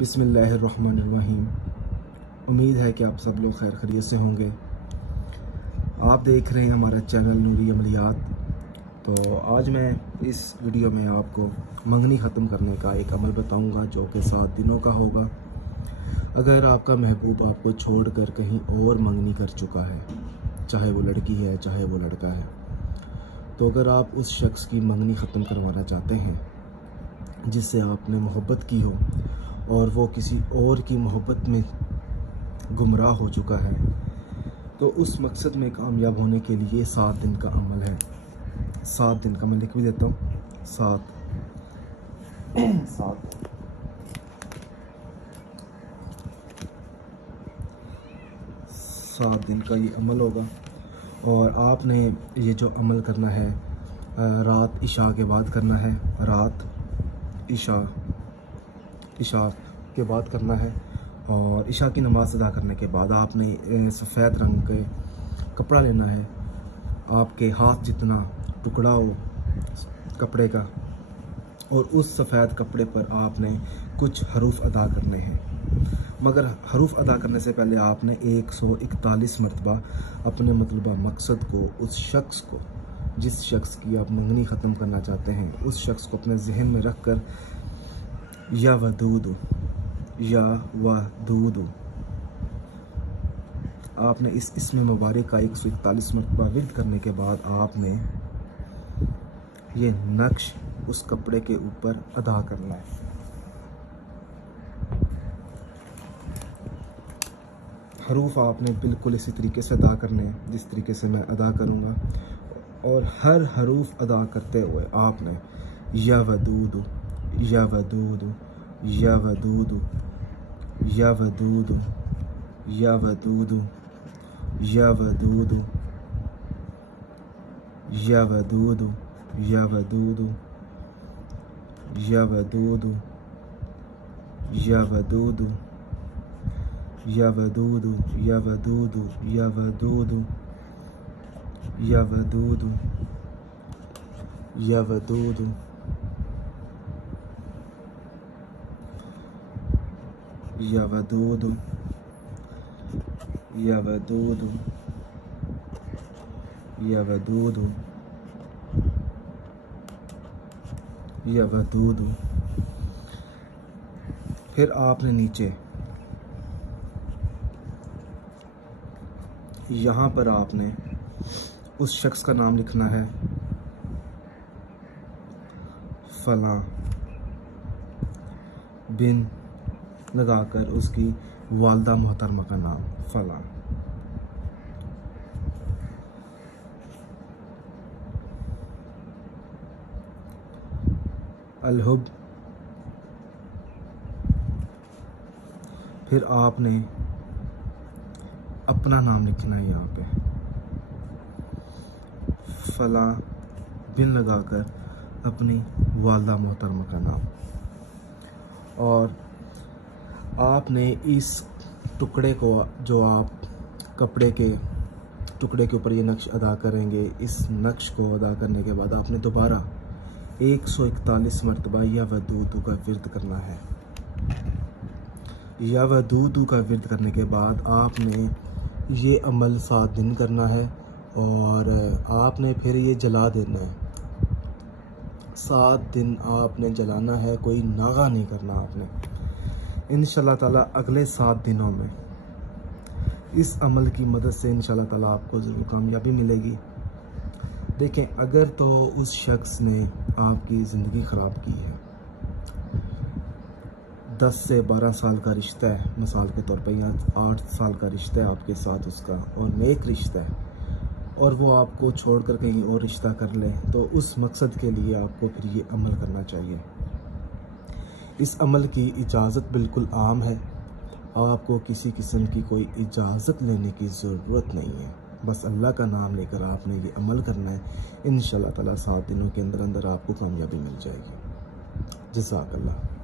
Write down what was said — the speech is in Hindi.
बिस्मिल्लाहिर्रहमानिर्रहीम। उम्मीद है कि आप सब लोग खैर खैरियत से होंगे। आप देख रहे हैं हमारा चैनल नूरी अमलियात। तो आज मैं इस वीडियो में आपको मंगनी ख़त्म करने का एक अमल बताऊंगा जो कि 7 दिनों का होगा। अगर आपका महबूब आपको छोड़कर कहीं और मंगनी कर चुका है, चाहे वो लड़की है चाहे वो लड़का है, तो अगर आप उस शख्स की मंगनी ख़त्म करवाना चाहते हैं जिससे आपने मोहब्बत की हो और वो किसी और की मोहब्बत में गुमराह हो चुका है, तो उस मकसद में कामयाब होने के लिए 7 दिन का अमल है। 7 दिन का मैं लिख भी देता हूँ। 7 दिन का ये अमल होगा और आपने ये जो अमल करना है रात इशा के बाद करना है। रात इशा के बाद करना है और इशा की नमाज़ अदा करने के बाद आपने सफ़ेद रंग के कपड़ा लेना है। आपके हाथ जितना टुकड़ा हो कपड़े का, और उस सफ़ेद कपड़े पर आपने कुछ हरूफ अदा करने हैं। मगर हरूफ अदा करने से पहले आपने 141 मरतबा अपने मतलूबा मकसद को, उस शख्स को, जिस शख्स की आप मंगनी ख़त्म करना चाहते हैं, उस शख्स को अपने जहन में रख कर या वदूदु आपने इस इसमें मुबारक का 141 मरतबा विर्द करने के बाद आपने ये नक्श उस कपड़े के ऊपर अदा करना है। हरूफ आपने बिल्कुल इसी तरीके से अदा करने हैं जिस तरीके से मैं अदा करूँगा, और हर हरूफ अदा करते हुए आपने या वदूदु या वदूदु या वदूदु या वदूदु या वदूदु या वदूदु या वदूदु या वदूदु या वदूदु या वदूदु या वदूदु या वदूदु या वदूदु या वदूदु या वदूदु या वदूदु या वदूदु या वदूदु या वदूदु। फिर आपने नीचे यहाँ पर आपने उस शख्स का नाम लिखना है, फलां बिन लगाकर उसकी वालदा मोहतरमा का नाम फलां। अलहुब। फिर आपने अपना नाम लिखना है यहाँ पे, फलां बिन लगाकर अपनी वालदा मोहतरमा का नाम। और आपने इस टुकड़े को, जो आप कपड़े के टुकड़े के ऊपर ये नक्श अदा करेंगे, इस नक्श को अदा करने के बाद आपने दोबारा 141 मरतबा या वदूदु का विर्द करना है। या वदूदु का विर्द करने के बाद आपने ये अमल 7 दिन करना है और आपने फिर ये जला देना है। 7 दिन आपने जलाना है, कोई नागा नहीं करना आपने। इंशाल्लाह ताला अगले 7 दिनों में इस अमल की मदद से इंशाल्लाह ताला आपको ज़रूर कामयाबी मिलेगी। देखें, अगर तो उस शख्स ने आपकी ज़िंदगी ख़राब की है, 10 से 12 साल का रिश्ता है मिसाल के तौर पर, या 8 साल का रिश्ता है आपके साथ उसका और नेक रिश्ता है, और वो आपको छोड़कर कहीं और रिश्ता कर ले, तो उस मकसद के लिए आपको फिर ये अमल करना चाहिए। इस अमल की इजाज़त बिल्कुल आम है, आपको किसी किस्म की कोई इजाज़त लेने की ज़रूरत नहीं है। बस अल्लाह का नाम लेकर आपने ये अमल करना है। इंशाअल्लाह ताला 7 दिनों के अंदर अंदर आपको कामयाबी मिल जाएगी। जज़ाकल्लाह।